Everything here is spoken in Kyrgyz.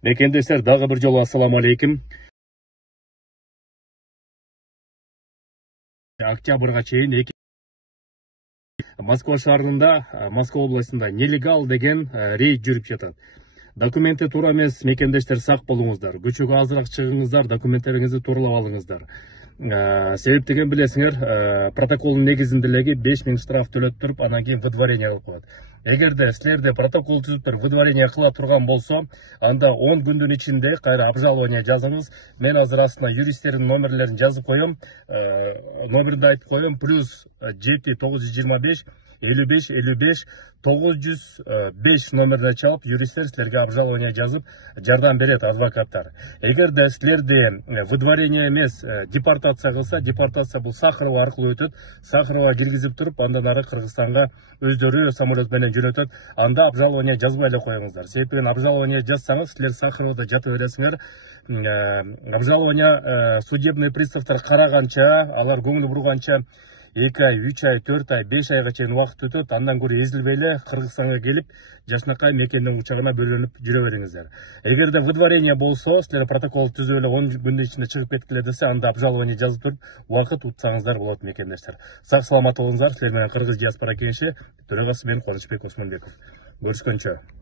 Мекендештер, дагы бир жолу ассаламу алейкум. Октябрга чейин Москва шаарында, Москва областында нелегал деген рейд жүрүп жатат. Документи туура эмес, мекендештер сак болуңуздар. Көчөгө азыраак чыгыңыздар, документтериңизди тууралап алыңыздар. Себеп деген билесиңер, протоколдун негизинде эле 5000 штраф төлөп туруп, анан кийин выдворение кылып коет. Эгерде силерде протокол түзүп туруп выдворение кыла турган болсо, анда 10 күндүн ичинде кайра обжалование жазыңыз. Мен азыр астына юристтердин номерлерин жазып коем, номерин айтып коем, плюс 7 925 55 55 905 номерине чалып, юристтер силерге обжалование жазып жардам берет, адвокаттар. Эгерде силерди выдворение эмес, депортация кылса, депортация бул Сахарова аркылуу өтөт. Сахарова киргизип туруп, андан ары Кыргызстанга өздөрү самолет менен жөнөтөт. Анда обжалование жазбай эле коюңуздар. Себеби обжалование жазсаңыз, силер Сахаровада жата бересиңер. Обжалование судебный приставтар караганча, алар көңүл бурганча 2 ай, 3 ай, 4 ай, 5 айга чейин убакыт өтөт. Андан көрө эзилбей эле Кыргызстанга келип, жакшынакай мекендин учагына бөлөнүп жүрө бериңиздер. Эгерде выдворение болсо, силер протокол түзүп эле 10 күндүн ичинде чыгып кеткиле десе, анда обжалование жазып туруп, убакыт утсаңыздар болот мекендештер. Сак саламат болуңуздар. Силер менен Кыргыз диаспора кеңеши төрагасы мен Кубанычбек Осмонбеков. Көрүшкөнчө.